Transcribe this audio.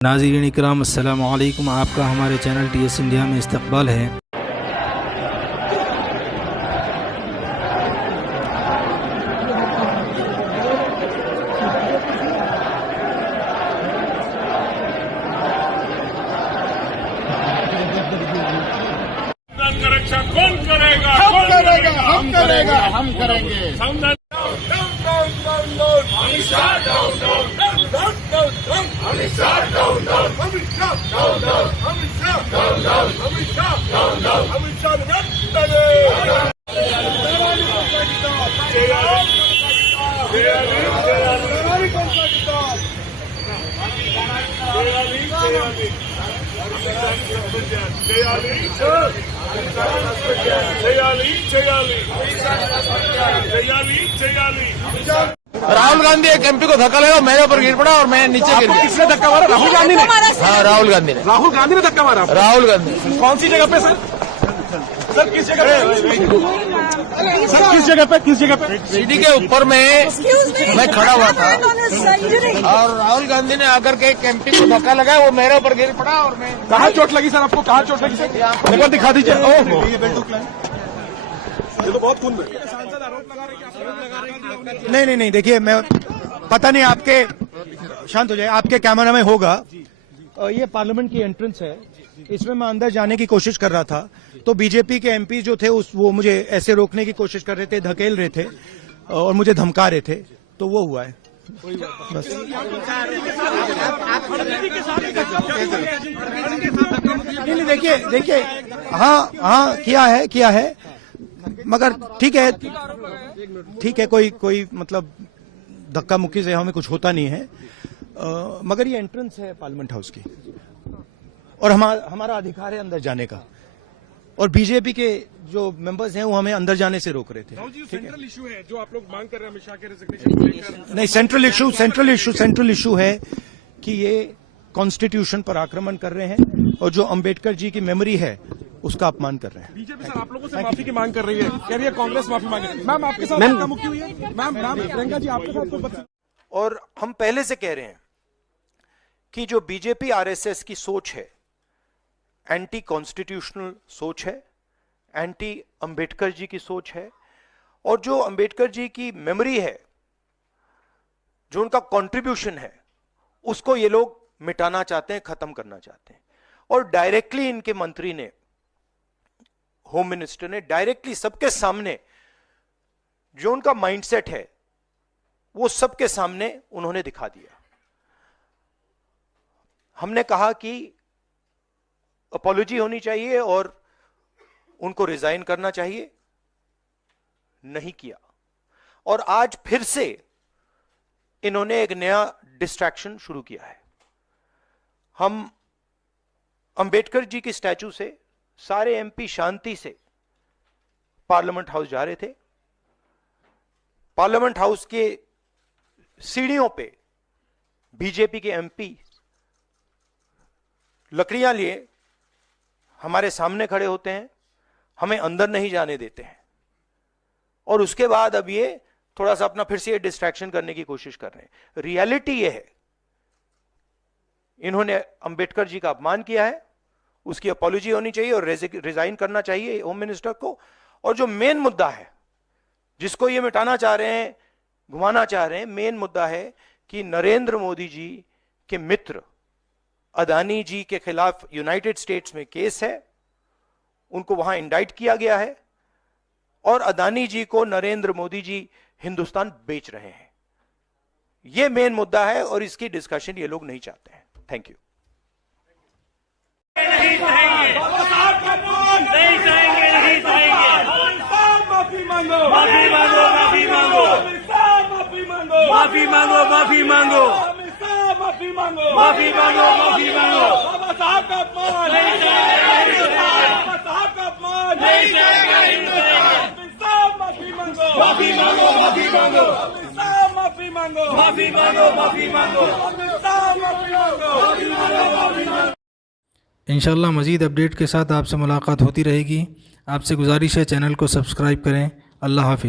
नाज़रीन इकराम अस्सलामु अलैकुम। आपका हमारे चैनल TS इंडिया में इस्तकबाल है। रक्षा कौन करेगा? हम करेंगे। राहुल गांधी एक एमपी को धक्का लगा, मेरे ऊपर गिर पड़ा और मैं नीचे गिर गया। किसने धक्का मारा? राहुल गांधी ने? हाँ, राहुल गांधी ने। राहुल गांधी ने धक्का मारा? राहुल गांधी। कौन सी जगह पे सर? सर किस जगह पे? सर किस जगह पे? सीढ़ी के ऊपर मैं खड़ा हुआ था और राहुल गांधी ने आकर के एक एमपी को धक्का लगाया, वो मेरे ऊपर गिर पड़ा और मैं। कहाँ चोट लगी सर आपको? कहाँ चोट लगी सर? एक बार दिखा दीजिए। ओह, ये तो बहुत खून में। सांसद आरोप लगा रहे कि नहीं, देखिए, मैं पता नहीं आपके, शांत हो जाए, आपके कैमरा में होगा। ये पार्लियामेंट की एंट्रेंस है, इसमें मैं अंदर जाने की कोशिश कर रहा था तो बीजेपी के एमपी जो थे वो मुझे ऐसे रोकने की कोशिश कर रहे थे, धकेल रहे थे और मुझे धमका रहे थे, तो वो हुआ है बस। नहीं, देखिए, हाँ किया है मगर ठीक है, कोई मतलब धक्का मुक्की से हमें कुछ होता नहीं है, मगर ये एंट्रेंस है पार्लियामेंट हाउस की और हमारा अधिकार है अंदर जाने का, और बीजेपी के जो मेंबर्स हैं वो हमें अंदर जाने से रोक रहे थे। सेंट्रल इशू है जो आप लोग मांग कर रहे हैं अमित शाह के रेजिग्नेशन को लेकर। नहीं, सेंट्रल इशू है कि ये कॉन्स्टिट्यूशन पर आक्रमण कर रहे हैं और जो अंबेडकर जी की मेमोरी है उसका अपमान कर रहे हैं। बीजेपी सर आप लोगों से माफी की मांग कर रही है, कह रही है कांग्रेस माफी मांगे। मैम आपके साथ धक्का मुक्की हुई है? मैम प्रियंका जी आपके साथ तो। और हम पहले से कह रहे हैं कि जो बीजेपी आरएसएस की सोच है, एंटी कॉन्स्टिट्यूशनल सोच है, एंटी अंबेडकर जी की सोच है, और जो अंबेडकर जी की मेमोरी है, जो उनका कंट्रीब्यूशन है, उसको ये लोग मिटाना चाहते हैं, खत्म करना चाहते हैं। और डायरेक्टली इनके मंत्री ने, होम मिनिस्टर ने डायरेक्टली सबके सामने जो उनका माइंडसेट है वो सबके सामने उन्होंने दिखा दिया। हमने कहा कि अपॉलॉजी होनी चाहिए और उनको रिजाइन करना चाहिए, नहीं किया, और आज फिर से इन्होंने एक नया डिस्ट्रैक्शन शुरू किया है। हम अंबेडकर जी की स्टैचू से सारे एमपी शांति से पार्लियामेंट हाउस जा रहे थे। पार्लियामेंट हाउस के सीढ़ियों पे बीजेपी के एमपी लकड़ियां लिए हमारे सामने खड़े होते हैं, हमें अंदर नहीं जाने देते हैं, और उसके बाद अब ये थोड़ा सा अपना फिर से डिस्ट्रैक्शन करने की कोशिश कर रहे हैं। रियलिटी ये है, इन्होंने अंबेडकर जी का अपमान किया है, उसकी अपॉलॉजी होनी चाहिए और रिजाइन करना चाहिए होम मिनिस्टर को। और जो मेन मुद्दा है जिसको ये मिटाना चाह रहे हैं, घुमाना चाह रहे हैं, मेन मुद्दा है कि नरेंद्र मोदी जी के मित्र अदानी जी के खिलाफ यूनाइटेड स्टेट्स में केस है, उनको वहां इंडाइट किया गया है, और अदानी जी को नरेंद्र मोदी जी हिंदुस्तान बेच रहे हैं। यह मेन मुद्दा है और इसकी डिस्कशन ये लोग नहीं चाहते हैं। Thank you. इंशाअल्लाह मज़ीद अपडेट के साथ आपसे मुलाकात होती रहेगी। आपसे गुजारिश है चैनल को सब्सक्राइब करें। अल्लाह हाफिज़।